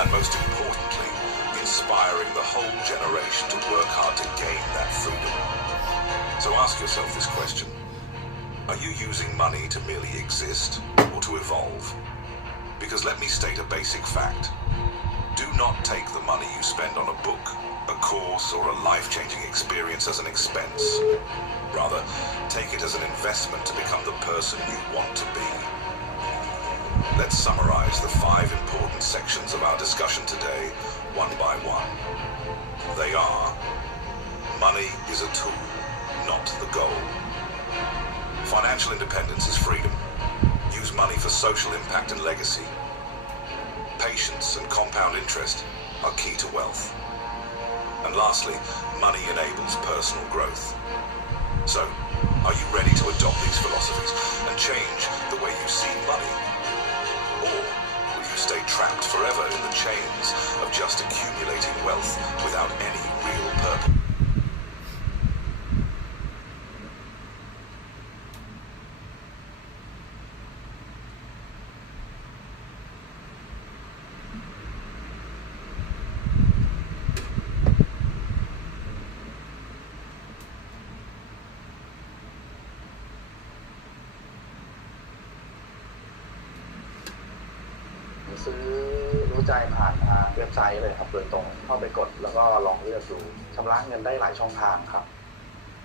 and most importantly, inspiring the whole generation to work hard to gain that freedom. So ask yourself this question. Are you using money to merely exist or to evolve? Because let me state a basic fact. Do not take the money you spend on a book, a course, or a life-changing experience as an expense. Rather, take it as an investment to become the person you want to be. Let's summarize the 5 important sections of our discussion today, one by one. They are: money is a tool, not the goal. Financial independence is freedom. Use money for social impact and legacy. Patience and compound interest are key to wealth. And lastly, money enables personal growth. So, are you ready to adopt these philosophies and change the way you see money? Or will you stay trapped forever in the chains of just accumulating wealth without any real purpose?ซื้อรู้ใจผ่านทางเว็บไซต์เลยครับโดยตรงเข้าไปกดแล้วก็ลองเลือกดูชำระเงินได้หลายช่องทางครับ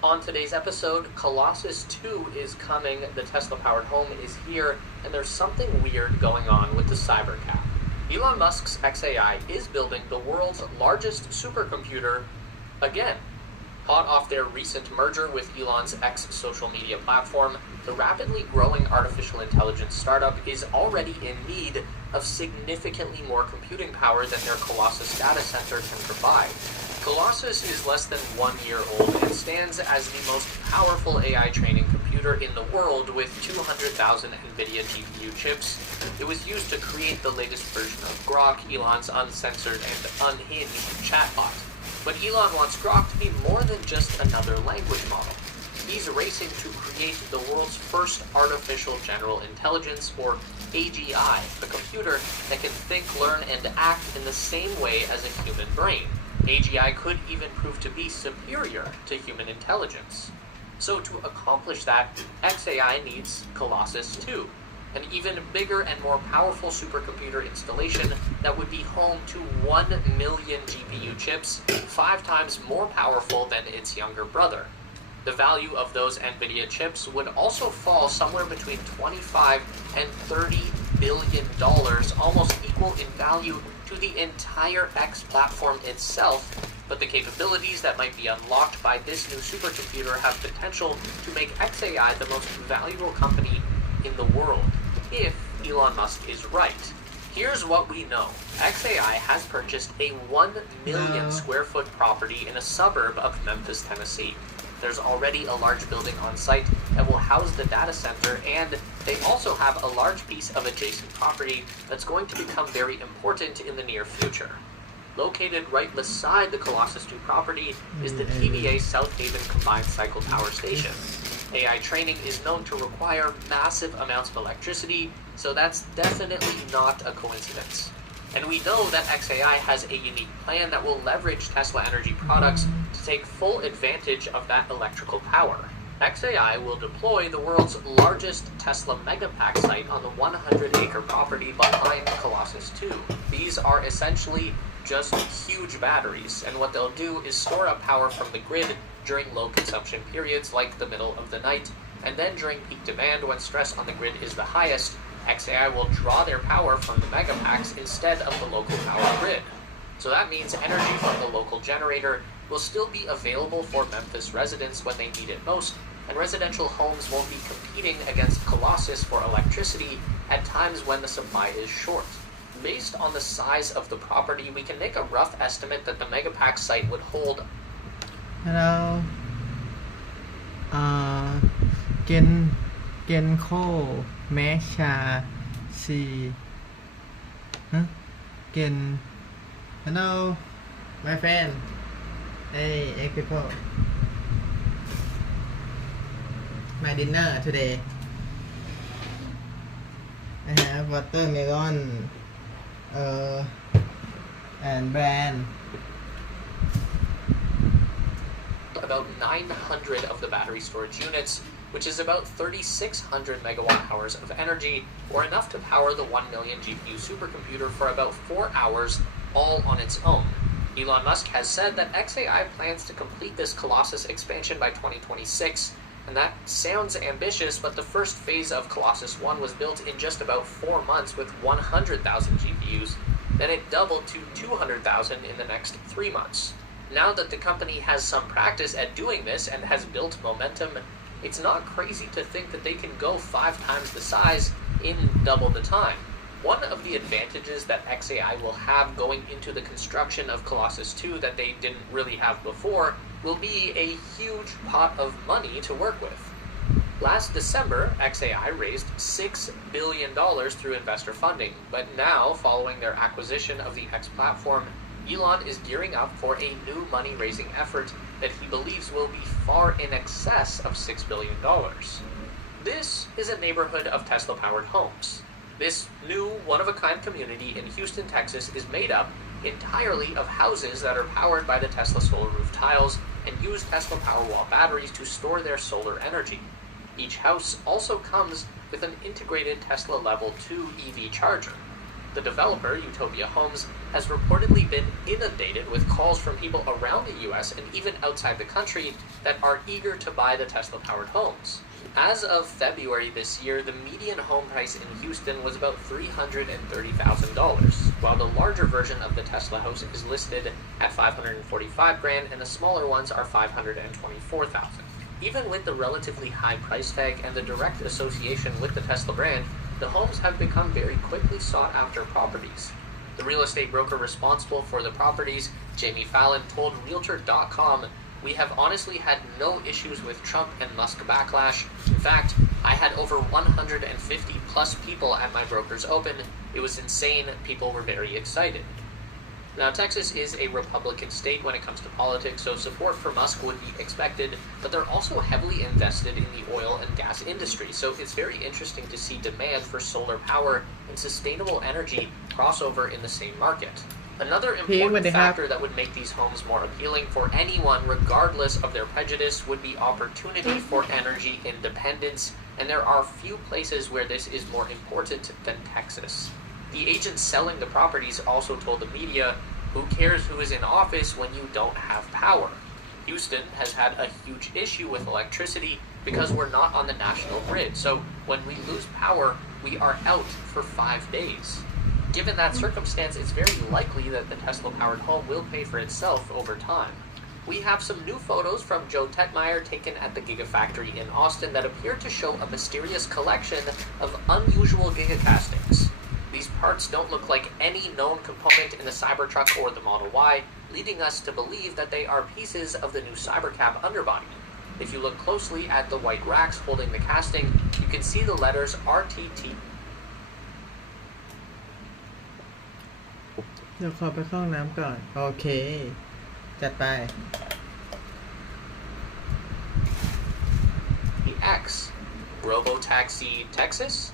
On today's episode, Colossus 2 is coming, the Tesla-powered home is here, and there's something weird going on with the Cybercab. Elon Musk's xAI is building the world's largest supercomputer again. Hot off their recent merger with Elon's X social media platform, the rapidly growing artificial intelligence startup is already in need of significantly more computing power than their Colossus data center can provide. Colossus is less than 1 year old and stands as the most powerful AI training computer in the world with 200,000 NVIDIA GPU chips. It was used to create the latest version of Grok, Elon's uncensored and unhinged chatbot. But Elon wants Grok to be more than just another language model. He's racing to create the world's first artificial general intelligence, or AGI, a computer that can think, learn, and act in the same way as a human brain. AGI could even prove to be superior to human intelligence. So to accomplish that, xAI needs Colossus 2, an even bigger and more powerful supercomputer installation that would be home to 1 million GPU chips, 5 times more powerful than its younger brother. The value of those NVIDIA chips would also fall somewhere between $25 and $30 billion, almost equal in value to the entire X platform itself, but the capabilities that might be unlocked by this new supercomputer have potential to make xAI the most valuable company in the world, if Elon Musk is right. Here's what we know. xAI has purchased a 1 million square foot property in a suburb of Memphis, Tennessee. There's already a large building on site that will house the data center, and they also have a large piece of adjacent property that's going to become very important in the near future. Located right beside the Colossus 2 property is the TVA South Haven Combined Cycle Power Station. AI training is known to require massive amounts of electricity, so that's definitely not a coincidence. And we know that xAI has a unique plan that will leverage Tesla Energy products to take full advantage of that electrical power. xAI will deploy the world's largest Tesla Megapack site on the 100-acre property behind Colossus 2. These are essentially just huge batteries, and what they'll do is store up power from the grid during low consumption periods like the middle of the night, and then during peak demand when stress on the grid is the highest, xAI will draw their power from the megapacks instead of the local power grid. So that means energy from the local generator will still be available for Memphis residents when they need it most, and residential homes won't be competing against Colossus for electricity at times when the supply is short. Based on the size of the property, we can make a rough estimate that the Megapack site would hold Hello เกนโคแมชาซีเกน Hello my friend hey people my dinner today I have watermelon and brand about 900 of the battery storage units, which is about 3,600 megawatt hours of energy, or enough to power the 1 million GPU supercomputer for about 4 hours, all on its own. Elon Musk has said that xAI plans to complete this Colossus expansion by 2026, and that sounds ambitious, but the first phase of Colossus 1 was built in just about 4 months with 100,000 GPUs. Then it doubled to 200,000 in the next 3 months. Now that the company has some practice at doing this and has built momentum, it's not crazy to think that they can go 5 times the size in double the time. One of the advantages that xAI will have going into the construction of Colossus 2 that they didn't really have before will be a huge pot of money to work with. Last December, xAI raised $6 billion through investor funding, but now, following their acquisition of the X platform, Elon is gearing up for a new money-raising effort that he believes will be far in excess of $6 billion. This is a neighborhood of Tesla-powered homes. This new, one-of-a-kind community in Houston, Texas is made up entirely of houses that are powered by the Tesla solar roof tiles and use Tesla Powerwall batteries to store their solar energy. Each house also comes with an integrated Tesla Level 2 EV charger. The developer, Utopia Homes, has reportedly been inundated with calls from people around the US and even outside the country that are eager to buy the Tesla-powered homes. As of February this year, the median home price in Houston was about $330,000, while the larger version of the Tesla house is listed at $545,000 and the smaller ones are $524,000. Even with the relatively high price tag and the direct association with the Tesla brand, the homes have become very quickly sought after properties. The real estate broker responsible for the properties, Jamie Fallon, told Realtor.com, "We have honestly had no issues with Trump and Musk backlash. In fact, I had over 150 plus people at my broker's open. It was insane. People were very excited." Now, Texas is a Republican state when it comes to politics, so support for Musk would be expected, but they're also heavily invested in the oil and gas industry, so it's very interesting to see demand for solar power and sustainable energy crossover in the same market. Another important factor that would make these homes more appealing for anyone, regardless of their prejudice, would be opportunity for energy independence, and there are few places where this is more important than Texas. The agents selling the properties also told the media, "Who cares who is in office when you don't have power?" Houston has had a huge issue with electricity because we're not on the national grid, so when we lose power, we are out for 5 days. Given that circumstance, it's very likely that the Tesla-powered home will pay for itself over time. We have some new photos from Joe Tetmeyer taken at the Gigafactory in Austin that appear to show a mysterious collection of unusual gigacastings. These parts don't look like any known component in the Cybertruck or the Model Y, leading us to believe that they are pieces of the new Cybercab underbody. If you look closely at the white racks holding the casting, you can see the letters RTT. เดี๋ยวขอไปเข้าห้องน้ำก่อน โอเค จัดไป The X, Robotaxi, Texas.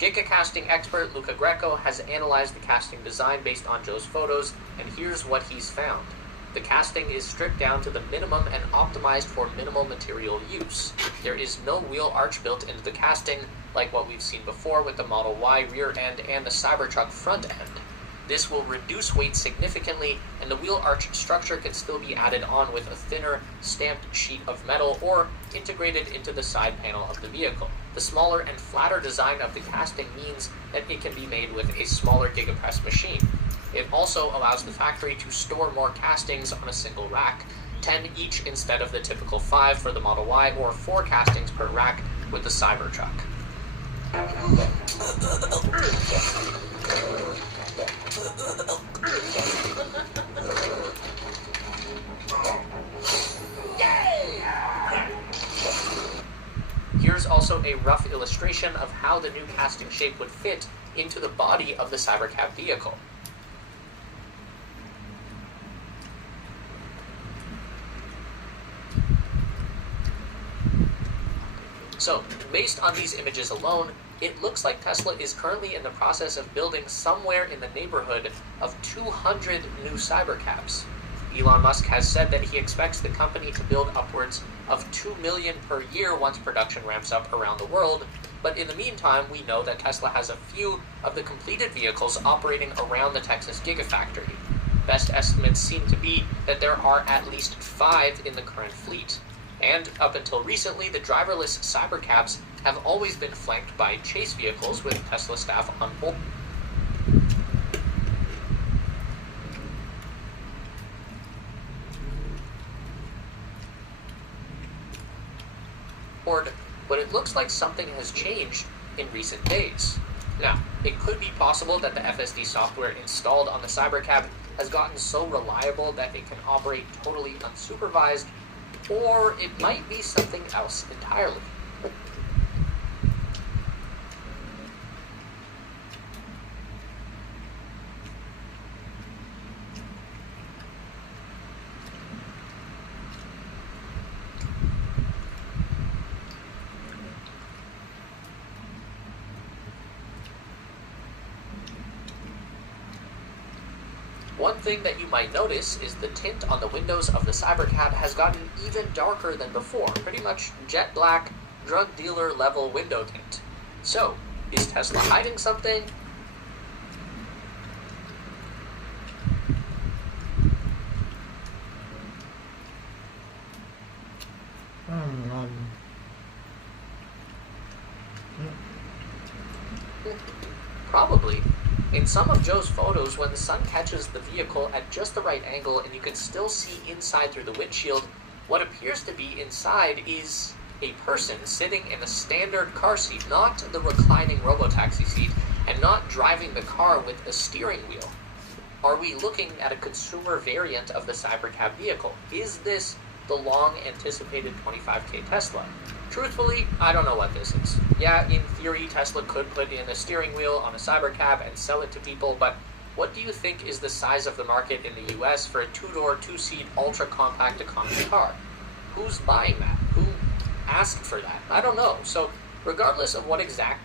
Gigacasting expert Luca Greco has analyzed the casting design based on Joe's photos, and here's what he's found. The casting is stripped down to the minimum and optimized for minimal material use. There is no wheel arch built into the casting, like what we've seen before with the Model Y rear end and the Cybertruck front end. This will reduce weight significantly, and the wheel arch structure can still be added on with a thinner, stamped sheet of metal or integrated into the side panel of the vehicle. The smaller and flatter design of the casting means that it can be made with a smaller Gigapress machine. It also allows the factory to store more castings on a single rack, 10 each instead of the typical 5 for the Model Y or 4 castings per rack with the Cybertruck. Here's also a rough illustration of how the new casting shape would fit into the body of the Cybercab vehicle. So, based on these images alone, it looks like Tesla is currently in the process of building somewhere in the neighborhood of 200 new Cybercabs. Elon Musk has said that he expects the company to build upwards of 2 million per year once production ramps up around the world, but in the meantime, we know that Tesla has a few of the completed vehicles operating around the Texas Gigafactory. Best estimates seem to be that there are at least 5 in the current fleet. And up until recently, the driverless Cybercabs have always been flanked by chase vehicles with Tesla staff on board. But it looks like something has changed in recent days. Now, it could be possible that the FSD software installed on the Cybercab has gotten so reliable that it can operate totally unsupervised, or it might be something else entirely. One thing that you might notice is the tint on the windows of the Cybercab has gotten even darker than before, pretty much jet black, drug dealer level window tint. So, is Tesla hiding something? Probably. In some of Joe's photos, when the sun catches the vehicle at just the right angle and you can still see inside through the windshield, what appears to be inside is a person sitting in a standard car seat, not the reclining robotaxi seat, and not driving the car with a steering wheel. Are we looking at a consumer variant of the Cybercab vehicle? Is this the long-anticipated 25K Tesla? Truthfully, I don't know what this is. Yeah, in theory, Tesla could put in a steering wheel on a Cybercab and sell it to people, but what do you think is the size of the market in the US for a two-door, two-seat, ultra-compact economy car? Who's buying that? Who asked for that? I don't know. So, regardless of what exact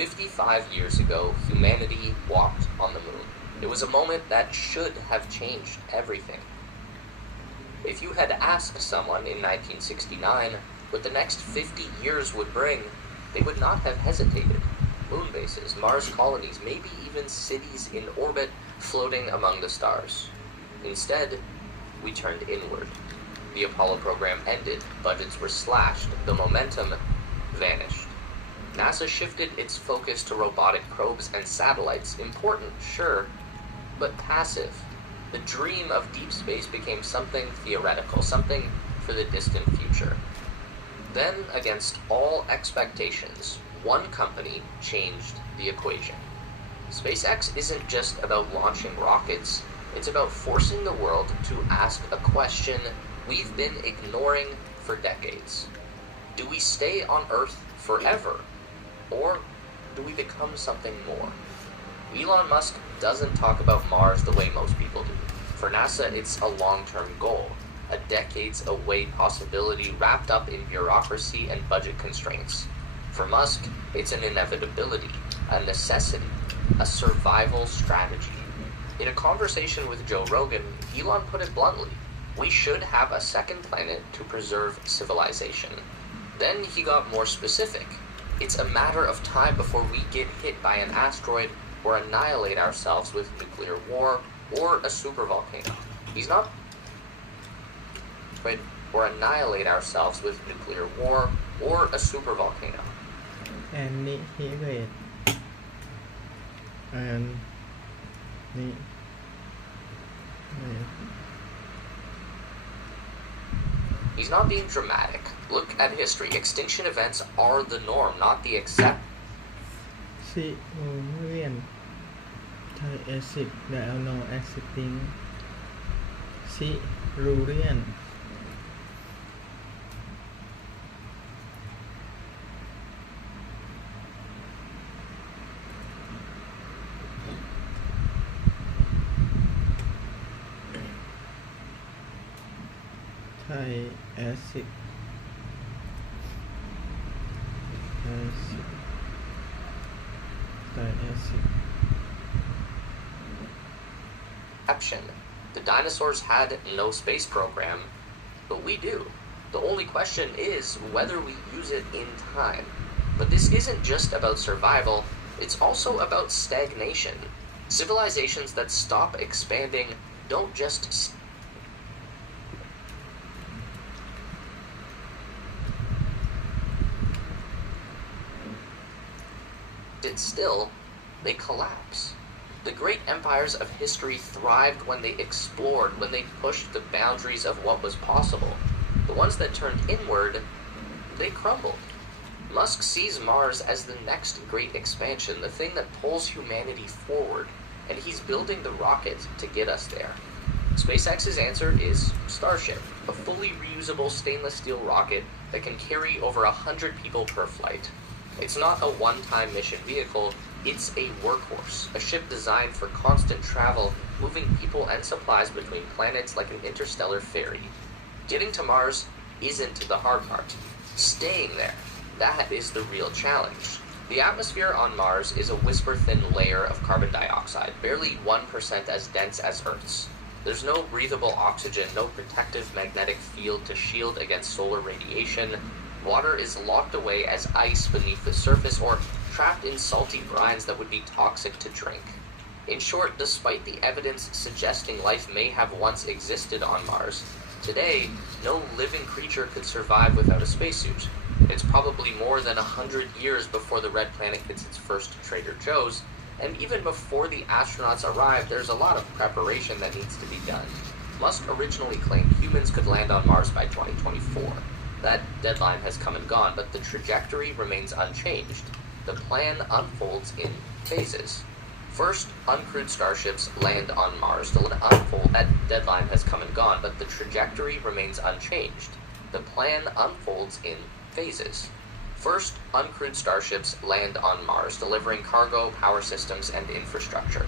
55 years ago, humanity walked on the moon. It was a moment that should have changed everything. If you had asked someone in 1969 what the next 50 years would bring, they would not have hesitated. Moon bases, Mars colonies, maybe even cities in orbit floating among the stars. Instead, we turned inward. The Apollo program ended, budgets were slashed, the momentum vanished. NASA shifted its focus to robotic probes and satellites, important, sure, but passive. The dream of deep space became something theoretical, something for the distant future. Then, against all expectations, one company changed the equation. SpaceX isn't just about launching rockets, it's about forcing the world to ask a question we've been ignoring for decades. Do we stay on Earth forever? Or do we become something more? Elon Musk doesn't talk about Mars the way most people do. For NASA, it's a long-term goal, a decades-away possibility wrapped up in bureaucracy and budget constraints. For Musk, it's an inevitability, a necessity, a survival strategy. In a conversation with Joe Rogan, Elon put it bluntly, we should have a second planet to preserve civilization. Then he got more specific. It's a matter of time before we get hit by an asteroid or annihilate ourselves with nuclear war or a supervolcano. He's not... or annihilate ourselves with nuclear war or a supervolcano. Annihilate. And... He's not being dramatic. Look at history. Extinction events are the norm, not the exception. Silurian Thai acid no accepting Silurian acid diacid. The dinosaurs had no space program, but we do. The only question is whether we use it in time. But this isn't just about survival, it's also about stagnation. Civilizations that stop expanding don't just sit still, they collapse. The great empires of history thrived when they explored, when they pushed the boundaries of what was possible. The ones that turned inward, they crumbled. Musk sees Mars as the next great expansion, the thing that pulls humanity forward, and he's building the rocket to get us there. SpaceX's answer is Starship, a fully reusable stainless steel rocket that can carry over 100 people per flight. It's not a one-time mission vehicle, it's a workhorse, a ship designed for constant travel, moving people and supplies between planets like an interstellar ferry. Getting to Mars isn't the hard part. Staying there, that is the real challenge. The atmosphere on Mars is a whisper-thin layer of carbon dioxide, barely 1% as dense as Earth's. There's no breathable oxygen, no protective magnetic field to shield against solar radiation. Water is locked away as ice beneath the surface or trapped in salty brines that would be toxic to drink. In short, despite the evidence suggesting life may have once existed on Mars, today, no living creature could survive without a spacesuit. It's probably more than 100 years before the Red Planet gets its first Trader Joe's, and even before the astronauts arrive, there's a lot of preparation that needs to be done. Musk originally claimed humans could land on Mars by 2024. That deadline has come and gone, but the trajectory remains unchanged. The plan unfolds in phases. First, uncrewed starships land on Mars. That deadline has come and gone, but the trajectory remains unchanged. The plan unfolds in phases. First, uncrewed starships land on Mars, delivering cargo, power systems, and infrastructure.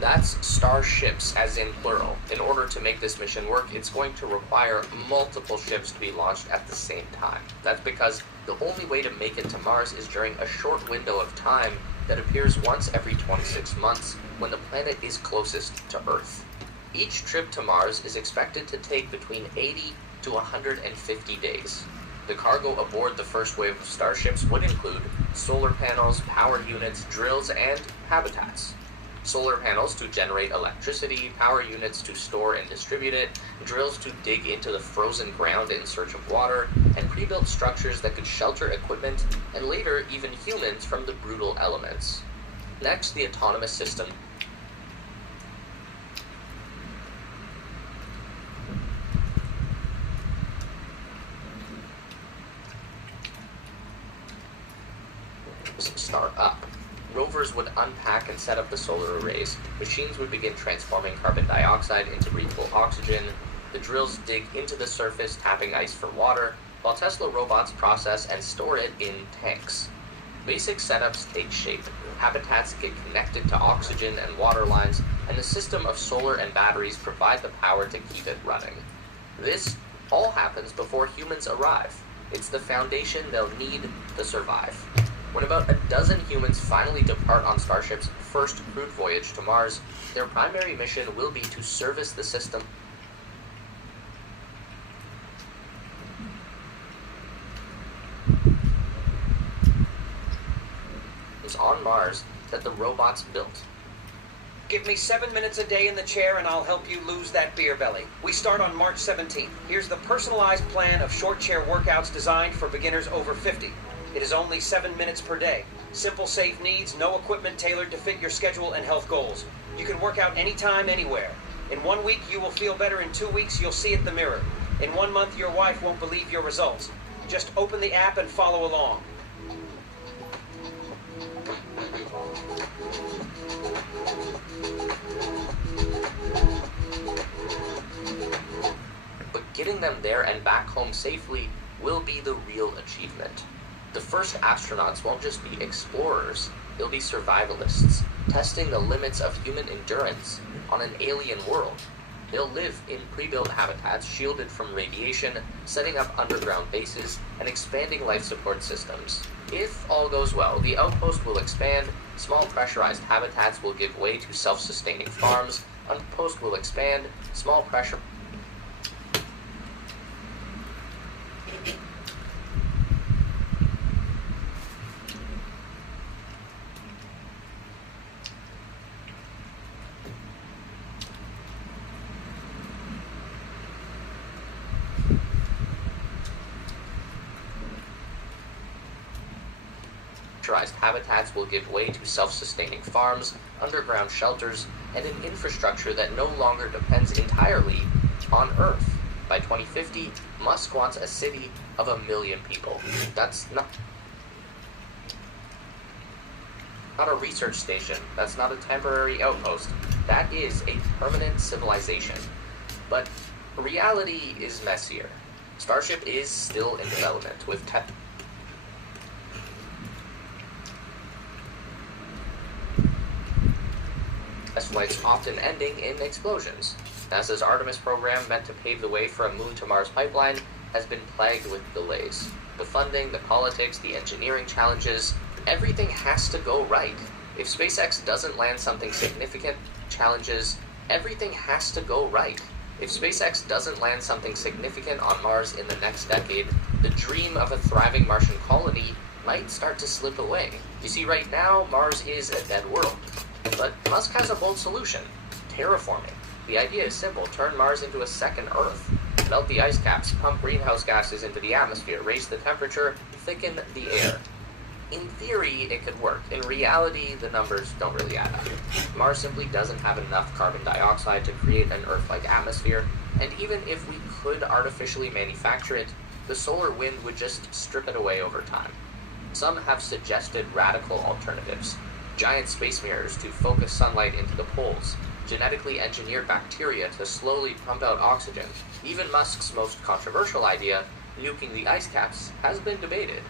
That's starships, as in plural. In order to make this mission work, it's going to require multiple ships to be launched at the same time. That's because the only way to make it to Mars is during a short window of time that appears once every 26 months when the planet is closest to Earth. Each trip to Mars is expected to take between 80 to 150 days. The cargo aboard the first wave of starships would include solar panels, power units, drills, and habitats. Solar panels to generate electricity, power units to store and distribute it, drills to dig into the frozen ground in search of water, and pre-built structures that could shelter equipment, and later even humans from the brutal elements. Next, the autonomous system start up. Rovers would unpack and set up the solar arrays. Machines would begin transforming carbon dioxide into breathable oxygen. The drills dig into the surface, tapping ice for water, while Tesla robots process and store it in tanks. Basic setups take shape. Habitats get connected to oxygen and water lines, and the system of solar and batteries provide the power to keep it running. This all happens before humans arrive. It's the foundation they'll need to survive. When about a dozen humans finally depart on Starship's first crewed voyage to Mars, their primary mission will be to service the system on Mars that the robots built. Give me 7 minutes a day in the chair and I'll help you lose that beer belly. We start on March 17th. Here's the personalized plan of short chair workouts designed for beginners over 50. It is only 7 minutes per day. Simple, safe needs, no equipment tailored to fit your schedule and health goals. You can work out anytime, anywhere. In 1 week, you will feel better. In 2 weeks, you'll see it in the mirror. In 1 month, your wife won't believe your results. Just open the app and follow along. But getting them there and back home safely will be the real achievement. The first astronauts won't just be explorers, they'll be survivalists, testing the limits of human endurance on an alien world. They'll live in pre-built habitats shielded from radiation, setting up underground bases, and expanding life support systems. If all goes well, the outpost will expand, small pressurized habitats will give way to self-sustaining farms, outpost will expand, small pressure... pressurized habitats will give way to self-sustaining farms, underground shelters, and an infrastructure that no longer depends entirely on Earth. By 2050, Musk wants a city of 1 million people. That's not a research station. That's not a temporary outpost. That is a permanent civilization. But reality is messier. Starship is still in development, with test flights often ending in explosions. NASA's Artemis program, meant to pave the way for a Moon-to-Mars pipeline, has been plagued with delays. The funding, the politics, the engineering challenges, everything has to go right. If SpaceX doesn't land something significant, everything has to go right. If SpaceX doesn't land something significant on Mars in the next decade, the dream of a thriving Martian colony might start to slip away. You see, right now, Mars is a dead world. But Musk has a bold solution: terraforming. The idea is simple: turn Mars into a second Earth. Melt the ice caps, pump greenhouse gases into the atmosphere, raise the temperature, thicken the air. In theory, it could work. In reality, the numbers don't really add up. Mars simply doesn't have enough carbon dioxide to create an Earth-like atmosphere, and even if we could artificially manufacture it, the solar wind would just strip it away over time. Some have suggested radical alternatives: giant space mirrors to focus sunlight into the poles, genetically engineered bacteria to slowly pump out oxygen. Even Musk's most controversial idea, nuking the ice caps, has been debated.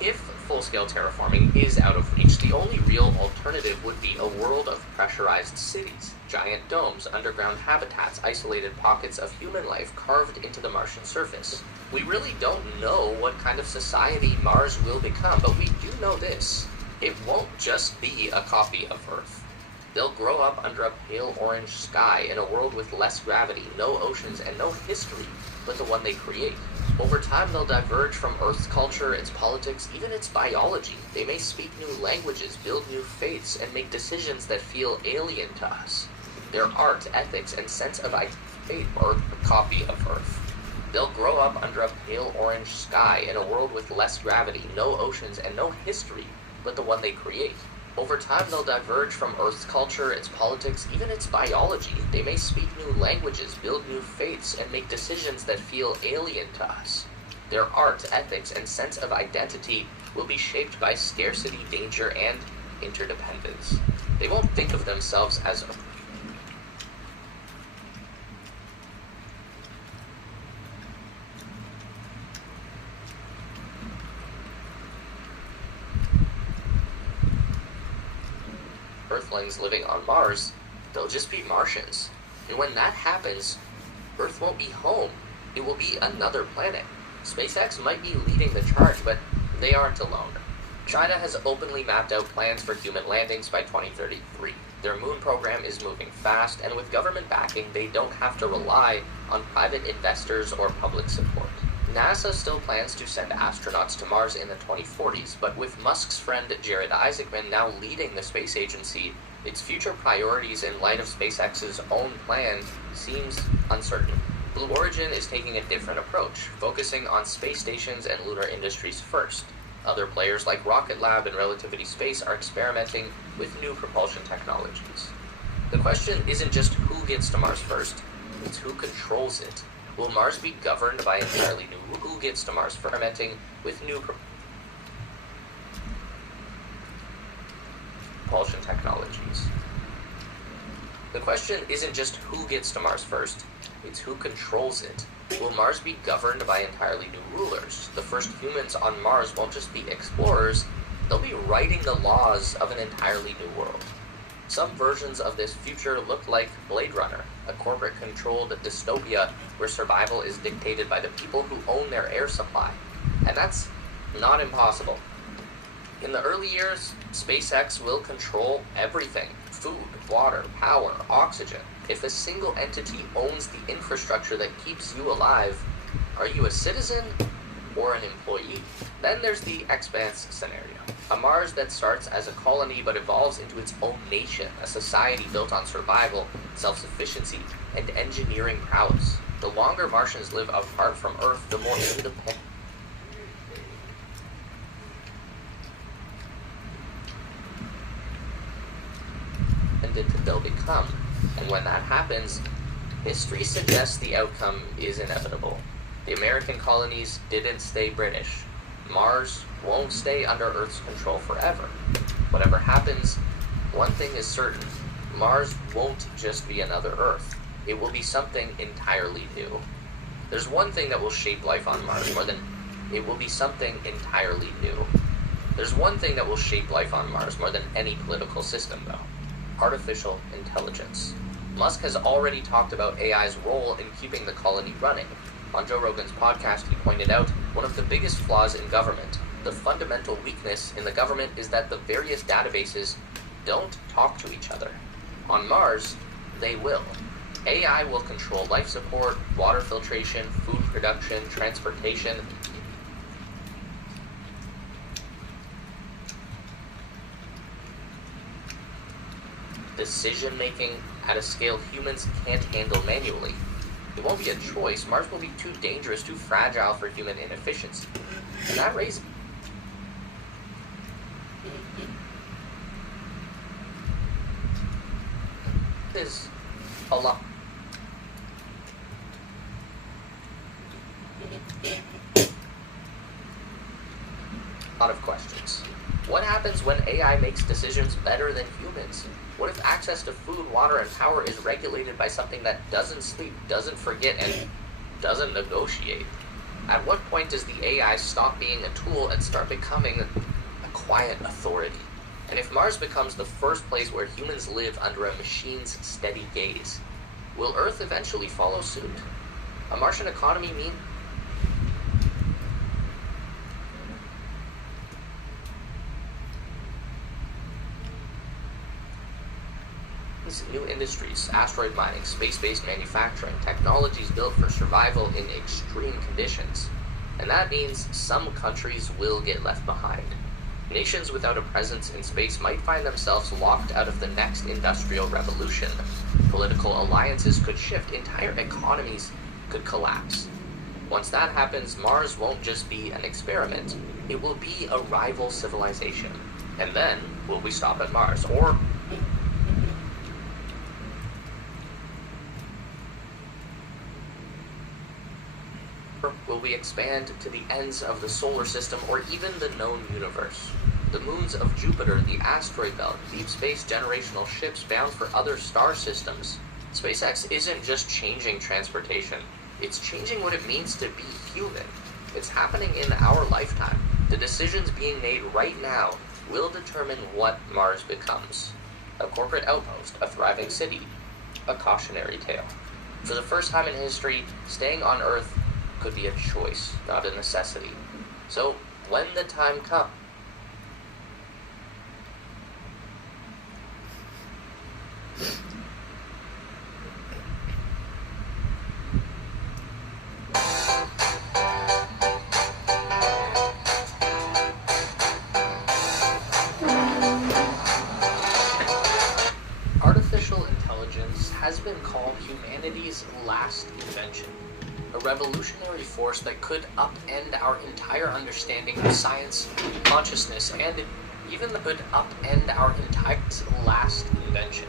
If full-scale terraforming is out of reach, the only real alternative would be a world of pressurized cities, giant domes, underground habitats, isolated pockets of human life carved into the Martian surface. We really don't know what kind of society Mars will become, but we do know this: it won't just be a copy of Earth. They'll grow up under a pale orange sky in a world with less gravity, no oceans, and no history but the one they create. Over time, they'll diverge from Earth's culture, its politics, even its biology. They may speak new languages, build new faiths, and make decisions that feel alien to us. Their art, ethics, and sense of identity are a copy of Earth. They'll grow up under a pale orange sky in a world with less gravity, no oceans, and no history but the one they create. Over time, they'll diverge from Earth's culture, its politics, even its biology. They may speak new languages, build new faiths, and make decisions that feel alien to us. Their art, ethics, and sense of identity will be shaped by scarcity, danger, and interdependence. They won't think of themselves as Earthlings living on Mars. They'll just be Martians. And when that happens, Earth won't be home. It will be another planet. SpaceX might be leading the charge, but they aren't alone. China has openly mapped out plans for human landings by 2033. Their moon program is moving fast, and with government backing, they don't have to rely on private investors or public support. NASA still plans to send astronauts to Mars in the 2040s, but with Musk's friend Jared Isaacman now leading the space agency, its future priorities in light of SpaceX's own plan seems uncertain. Blue Origin is taking a different approach, focusing on space stations and lunar industries first. Other players like Rocket Lab and Relativity Space are experimenting with new propulsion technologies. The question isn't just who gets to Mars first, it's who controls it. Will Mars be governed by entirely new who gets to Mars first, experimenting with new propulsion technologies? The question isn't just who gets to Mars first, it's who controls it. Will Mars be governed by entirely new rulers? The first humans on Mars won't just be explorers, they'll be writing the laws of an entirely new world. Some versions of this future look like Blade Runner, a corporate-controlled dystopia where survival is dictated by the people who own their air supply. And that's not impossible. In the early years, SpaceX will control everything: food, water, power, oxygen. If a single entity owns the infrastructure that keeps you alive, are you a citizen or an employee? Then there's the Expanse scenario. A Mars that starts as a colony but evolves into its own nation, a society built on survival, self-sufficiency, and engineering prowess. The longer Martians live apart from Earth, the more independent they'll become. And when that happens, history suggests the outcome is inevitable. The American colonies didn't stay British. Mars won't stay under Earth's control forever. Whatever happens, one thing is certain: Mars won't just be another Earth. It will be something entirely new. There's one thing that will shape life on Mars more than it will be something entirely new. There's one thing that will shape life on Mars more than any political system, though: artificial intelligence. Musk has already talked about AI's role in keeping the colony running. On Joe Rogan's podcast, he pointed out one of the biggest flaws in government. The fundamental weakness in the government is that the various databases don't talk to each other. On Mars, they will. AI will control life support, water filtration, food production, transportation. Decision-making at a scale humans can't handle manually. It won't be a choice. Mars will be too dangerous, too fragile for human inefficiency. And that raises a lot of questions. What happens when AI makes decisions better than humans? What if access to food, water, and power is regulated by something that doesn't sleep, doesn't forget, and doesn't negotiate? At what point does the AI stop being a tool and start becoming a quiet authority? And if Mars becomes the first place where humans live under a machine's steady gaze, will Earth eventually follow suit? A Martian economy mean new industries: asteroid mining, space-based manufacturing, technologies built for survival in extreme conditions. And that means some countries will get left behind. Nations without a presence in space might find themselves locked out of the next industrial revolution. Political alliances could shift, entire economies could collapse. Once that happens, Mars won't just be an experiment, it will be a rival civilization. And then, will we stop at Mars? Or will we expand to the ends of the solar system or even the known universe? The moons of Jupiter, the asteroid belt, deep space generational ships bound for other star systems. SpaceX isn't just changing transportation, it's changing what it means to be human. It's happening in our lifetime. The decisions being made right now will determine what Mars becomes. A corporate outpost, a thriving city, a cautionary tale. For the first time in history, staying on Earth could be a choice, not a necessity. So, when the time comes, artificial intelligence has been called humanity's last invention. A revolutionary force that could upend our entire understanding of science, consciousness, and even could upend our entire last invention.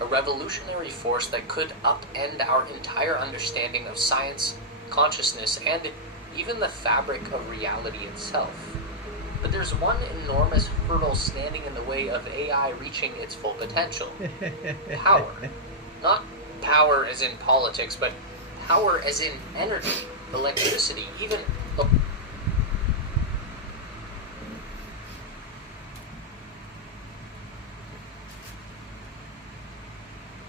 A revolutionary force that could upend our entire understanding of science, consciousness, and even the fabric of reality itself. But there's one enormous hurdle standing in the way of AI reaching its full potential. Power. Not power as in politics, but power as in energy, electricity, even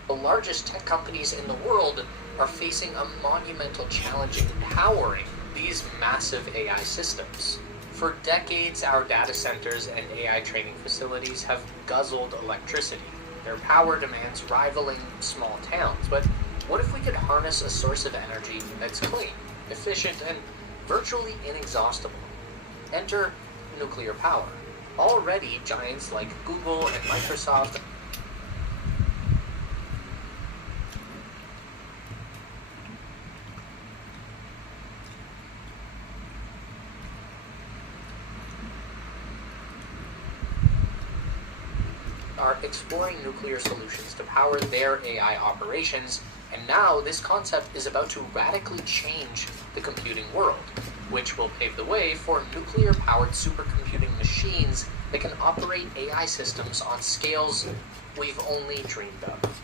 The largest tech companies in the world are facing a monumental challenge in powering these massive AI systems. For decades, our data centers and AI training facilities have guzzled electricity, their power demands rivaling small towns. But what if we could harness a source of energy that's clean, efficient, and virtually inexhaustible? Enter nuclear power. Already, giants like Google and Microsoft are exploring nuclear solutions to power their AI operations, and now this concept is about to radically change the computing world, which will pave the way for nuclear-powered supercomputing machines that can operate AI systems on scales we've only dreamed of.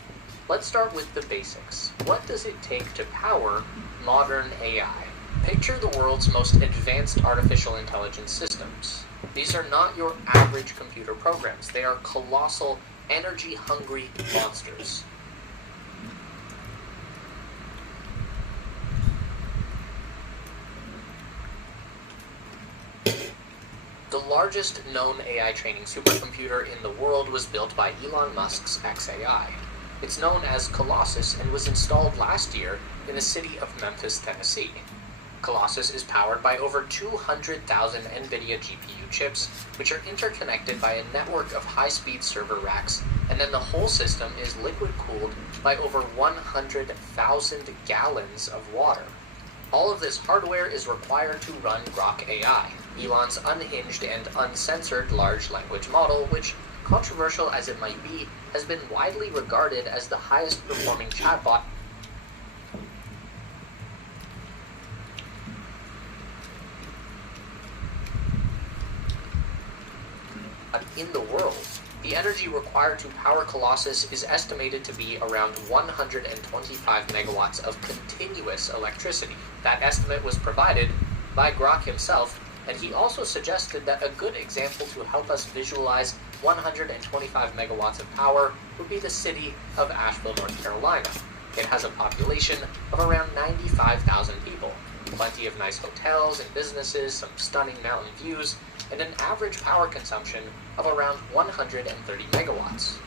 Let's start with the basics. What does it take to power modern AI? Picture the world's most advanced artificial intelligence systems. These are not your average computer programs. They are colossal, energy-hungry monsters. The largest known AI training supercomputer in the world was built by Elon Musk's xAI. It's known as Colossus and was installed last year in the city of Memphis, Tennessee. Colossus is powered by over 200,000 NVIDIA GPU chips, which are interconnected by a network of high-speed server racks, and then the whole system is liquid-cooled by over 100,000 gallons of water. All of this hardware is required to run Grok AI, Elon's unhinged and uncensored large language model, which, controversial as it might be, has been widely regarded as the highest performing chatbot in the world. The energy required to power Colossus is estimated to be around 125 megawatts of continuous electricity. That estimate was provided by Grok himself, and he also suggested that a good example to help us visualize 125 megawatts of power would be the city of Asheville, North Carolina. It has a population of around 95,000 people, plenty of nice hotels and businesses, some stunning mountain views, and an average power consumption of around 130 megawatts.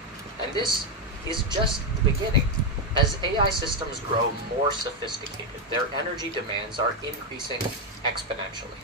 And this is just the beginning. As AI systems grow more sophisticated, their energy demands are increasing exponentially.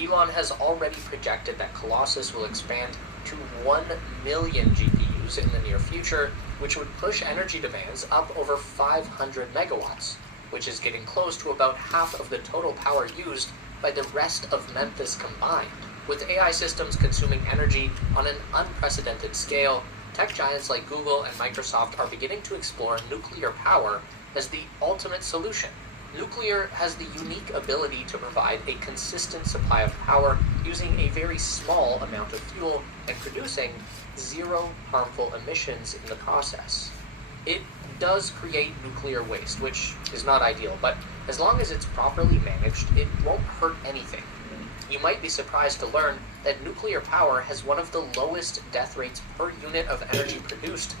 Elon has already projected that Colossus will expand to 1 million GPUs in the near future, which would push energy demands up over 500 megawatts, which is getting close to about half of the total power used by the rest of Memphis combined. With AI systems consuming energy on an unprecedented scale, tech giants like Google and Microsoft are beginning to explore nuclear power as the ultimate solution. Nuclear has the unique ability to provide a consistent supply of power using a very small amount of fuel and producing zero harmful emissions in the process. It does create nuclear waste, which is not ideal, but as long as it's properly managed, it won't hurt anything. You might be surprised to learn that nuclear power has one of the lowest death rates per unit of energy produced.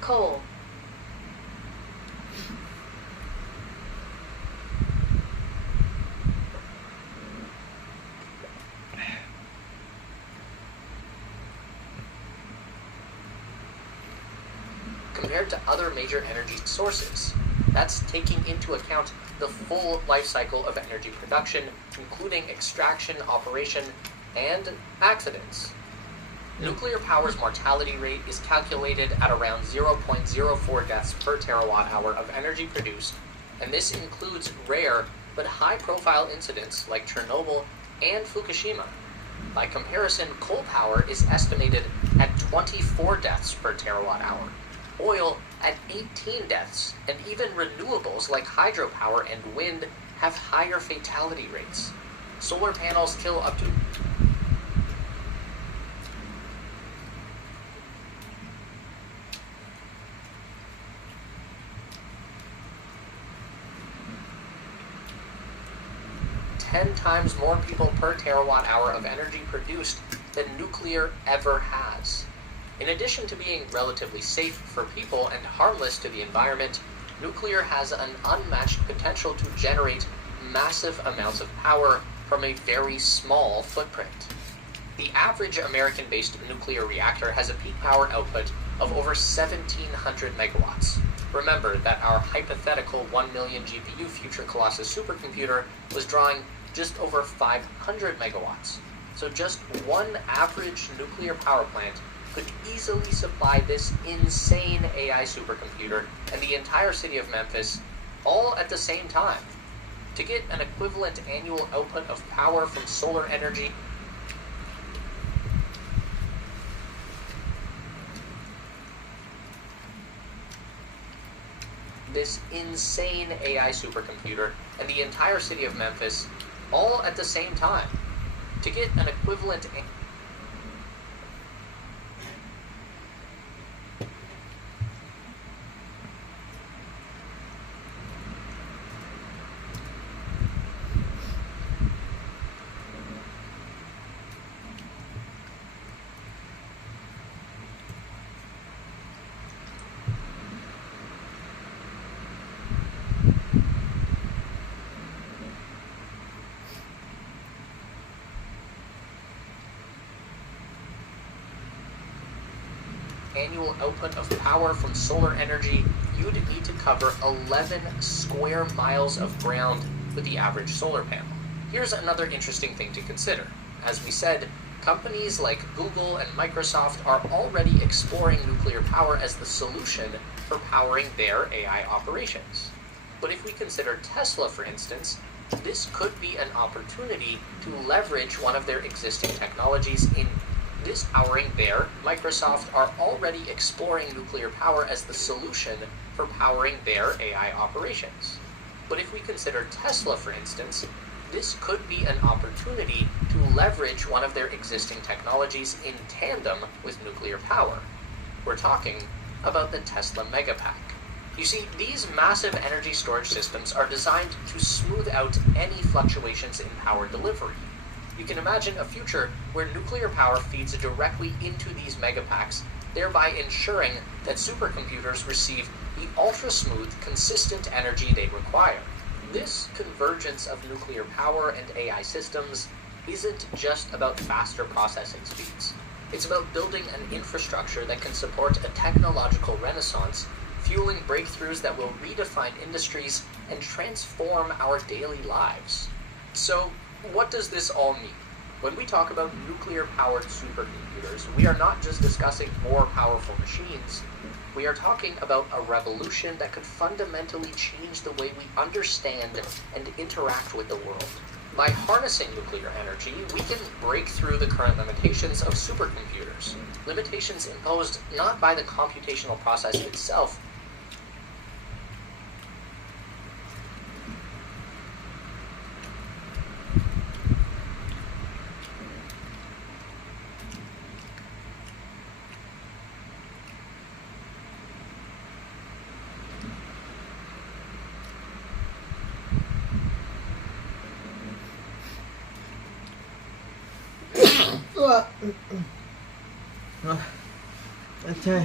Coal. Compared to other major energy sources, that's taking into account the full life cycle of energy production, including extraction, operation, and accidents. Nuclear power's mortality rate is calculated at around 0.04 deaths per terawatt hour of energy produced, and this includes rare but high-profile incidents like Chernobyl and Fukushima. By comparison, coal power is estimated at 24 deaths per terawatt hour, oil at 18 deaths, and even renewables like hydropower and wind have higher fatality rates. Solar panels kill up to 10 times more people per terawatt hour of energy produced than nuclear ever has. In addition to being relatively safe for people and harmless to the environment, nuclear has an unmatched potential to generate massive amounts of power from a very small footprint. The average American-based nuclear reactor has a peak power output of over 1,700 megawatts. Remember that our hypothetical 1 million GPU future Colossus supercomputer was drawing just over 500 megawatts. So just one average nuclear power plant could easily supply this insane AI supercomputer and the entire city of Memphis all at the same time. To get an equivalent annual output of power from solar energy, this insane AI supercomputer and the entire city of Memphis all at the same time. To get an equivalent annual output of power from solar energy, you'd need to cover 11 square miles of ground with the average solar panel. Here's another interesting thing to consider. As we said, companies like Google and Microsoft are already exploring nuclear power as the solution for powering their AI operations. But if we consider Tesla, for instance, this could be an opportunity to leverage one of their existing technologies in this powering their Microsoft are already exploring nuclear power as the solution for powering their AI operations. But if we consider Tesla, for instance, this could be an opportunity to leverage one of their existing technologies in tandem with nuclear power. We're talking about the Tesla Megapack. You see, these massive energy storage systems are designed to smooth out any fluctuations in power delivery. You can imagine a future where nuclear power feeds directly into these megapacks, thereby ensuring that supercomputers receive the ultra-smooth, consistent energy they require. This convergence of nuclear power and AI systems isn't just about faster processing speeds. It's about building an infrastructure that can support a technological renaissance, fueling breakthroughs that will redefine industries and transform our daily lives. So, what does this all mean? When we talk about nuclear-powered supercomputers, we are not just discussing more powerful machines. We are talking about a revolution that could fundamentally change the way we understand and interact with the world. By harnessing nuclear energy, we can break through the current limitations of supercomputers, limitations imposed not by the computational process itself,ใช่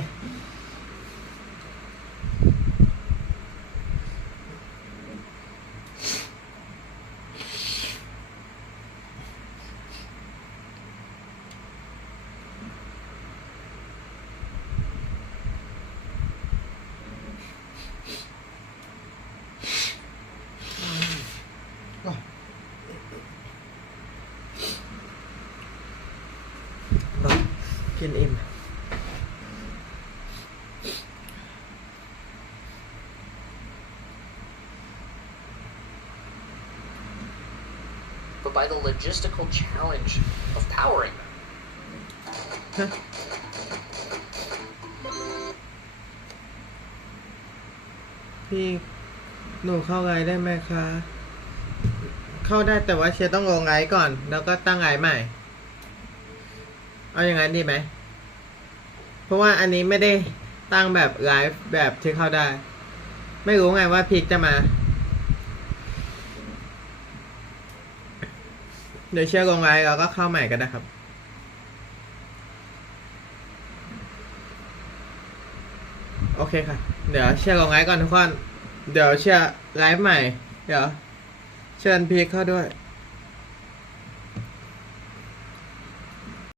กินอิ่มbut by the logistical challenge of powering them. ฮะพี่หนูเข้าไลน์ได้ไหมคะ เข้าได้แต่ว่าเชียร์ต้องลงไลฟ์ก่อน แล้วก็ตั้งไลฟ์ใหม่ เอาอย่างนั้นดีไหม เพราะว่าอันนี้ไม่ได้ตั้งแบบไลฟ์แบบที่เข้าได้ ไม่รู้ไงว่าพีคจะมา เดี๋ยวเชียร์ลงไลฟ์แล้วก็เข้าใหม่ก็ได้ครับ โอเคค่ะ เดี๋ยวเชียร์ลงไลฟ์ก่อนทุกคน เดี๋ยวเชียร์ไลฟ์ใหม่ เดี๋ยวเชิญพีคเข้าด้วย